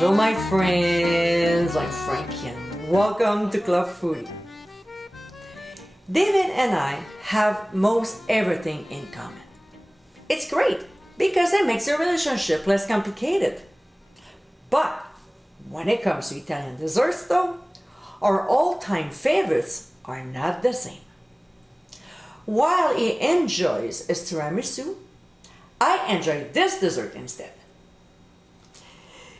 Bonjour my friends, I'm Frankie and welcome to Club Foodie. David and I have most everything in common. It's great because it makes the relationship less complicated. But when it comes to Italian desserts though, our all-time favorites are not the same. While he enjoys his tiramisu, I enjoy this dessert instead.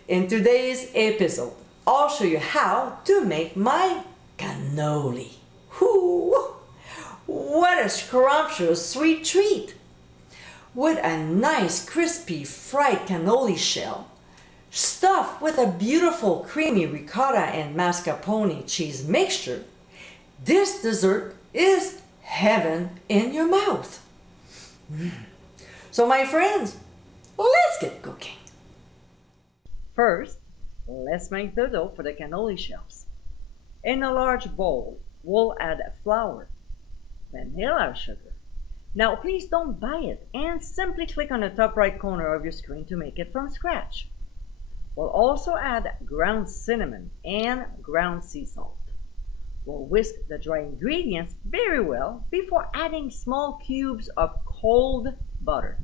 In today's episode, I'll show you how to make my cannoli. Whoo! What a scrumptious sweet treat! With a nice crispy fried cannoli shell, stuffed with a beautiful creamy ricotta and mascarpone cheese mixture, this dessert is heaven in your mouth. So my friends, let's get cooking. First, let's make the dough for the cannoli shells. In a large bowl, we'll add flour, vanilla sugar. Now please don't buy it and simply click on the top right corner of your screen to make it from scratch. We'll also add ground cinnamon and ground sea salt. We'll whisk the dry ingredients very well before adding small cubes of cold butter.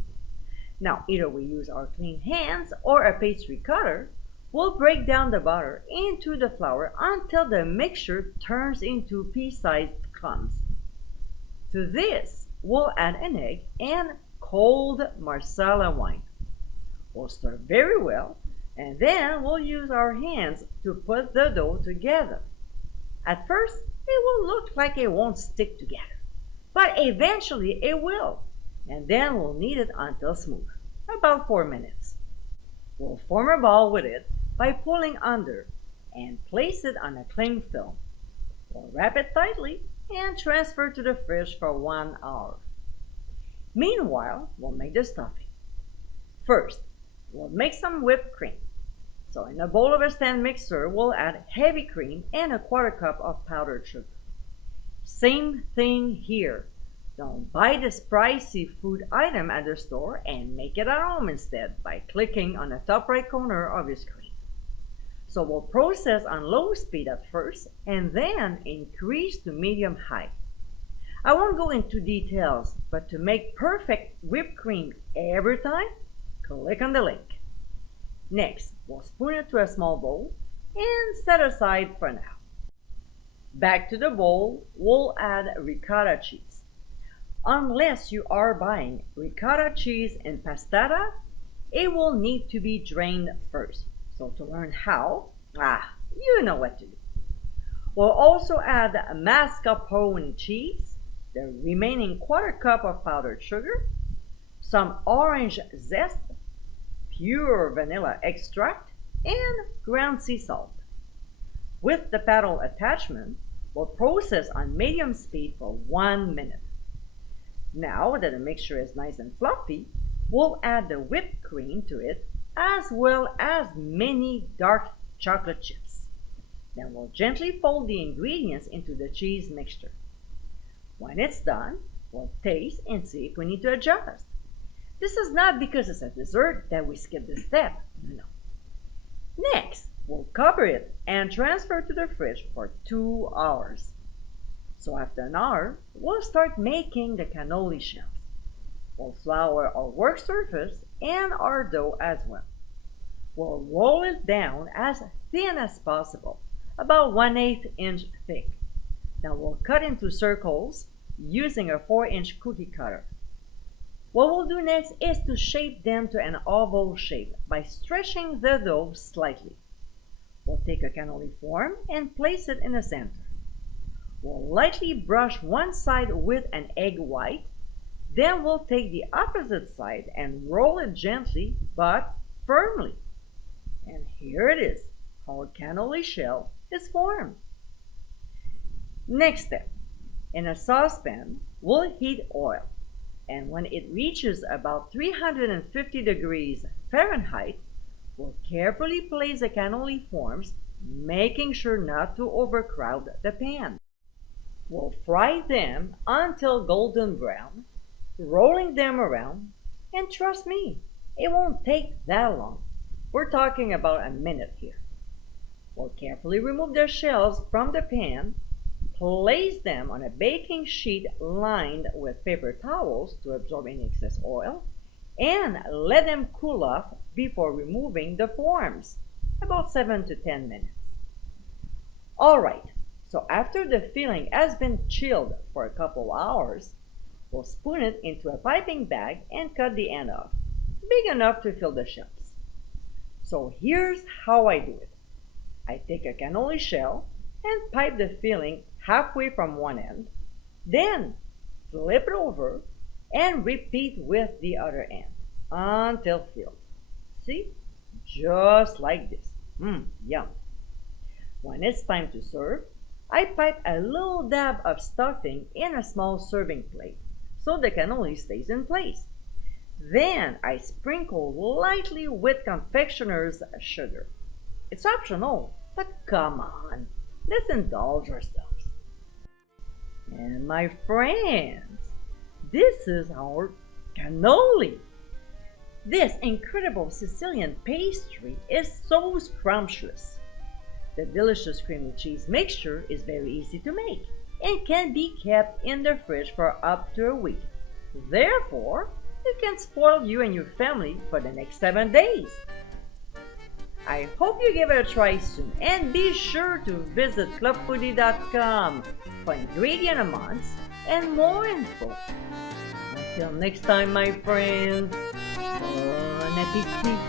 Now, either we use our clean hands or a pastry cutter, we'll break down the butter into the flour until the mixture turns into pea-sized clumps. To this, we'll add an egg and cold Marsala wine. We'll stir very well, and then we'll use our hands to put the dough together. At first, it will look like it won't stick together, but eventually it will. And then we'll knead it until smooth, about 4 minutes. We'll form a ball with it by pulling under and place it on a cling film. We'll wrap it tightly and transfer to the fridge for 1 hour. Meanwhile, we'll make the stuffing. First, we'll make some whipped cream. So in a bowl of a stand mixer, we'll add heavy cream and a 1/4 cup of powdered sugar. Same thing here. Don't buy this pricey food item at the store and make it at home instead by clicking on the top right corner of your screen. So we'll process on low speed at first and then increase to medium-high. I won't go into details, but to make perfect whipped cream every time, click on the link. Next, we'll spoon it to a small bowl and set aside for now. Back to the bowl, we'll add ricotta cheese. Unless you are buying ricotta cheese in pastata, it will need to be drained first. So to learn how, you know what to do. We'll also add mascarpone cheese, the remaining 1/4 cup of powdered sugar, some orange zest, pure vanilla extract, and ground sea salt. With the paddle attachment, we'll process on medium speed for 1 minute. Now that the mixture is nice and fluffy, we'll add the whipped cream to it as well as mini dark chocolate chips. Then we'll gently fold the ingredients into the cheese mixture. When it's done, we'll taste and see if we need to adjust. This is not because it's a dessert that we skip this step, no. Next, we'll cover it and transfer to the fridge for 2 hours. So after an hour, we'll start making the cannoli shells. We'll flour our work surface and our dough as well. We'll roll it down as thin as possible, about 1/8 inch thick. Now we'll cut into circles using a 4-inch cookie cutter. What we'll do next is to shape them to an oval shape by stretching the dough slightly. We'll take a cannoli form and place it in the center. We'll lightly brush one side with an egg white, then we'll take the opposite side and roll it gently but firmly. And here it is, our cannoli shell is formed. Next step, in a saucepan, we'll heat oil, and when it reaches about 350 degrees Fahrenheit, we'll carefully place the cannoli forms, making sure not to overcrowd the pan. We'll fry them until golden brown, rolling them around, and trust me, it won't take that long. We're talking about a minute here. We'll carefully remove the shells from the pan, place them on a baking sheet lined with paper towels to absorb any excess oil, and let them cool off before removing the forms, about 7 to 10 minutes. Alright, so after the filling has been chilled for a couple hours, we'll spoon it into a piping bag and cut the end off, big enough to fill the shells. So here's how I do it. I take a cannoli shell and pipe the filling halfway from one end, then flip it over and repeat with the other end until filled. See? Just like this. Yum. When it's time to serve, I pipe a little dab of stuffing in a small serving plate so the cannoli stays in place. Then I sprinkle lightly with confectioner's sugar. It's optional, but come on, let's indulge ourselves. And my friends, this is our cannoli. This incredible Sicilian pastry is so scrumptious. The delicious creamy cheese mixture is very easy to make and can be kept in the fridge for up to a week. Therefore, it can spoil you and your family for the next 7 days. I hope you give it a try soon, and be sure to visit clubfoodie.com for ingredient amounts and more info. Until next time, my friends, bon appétit!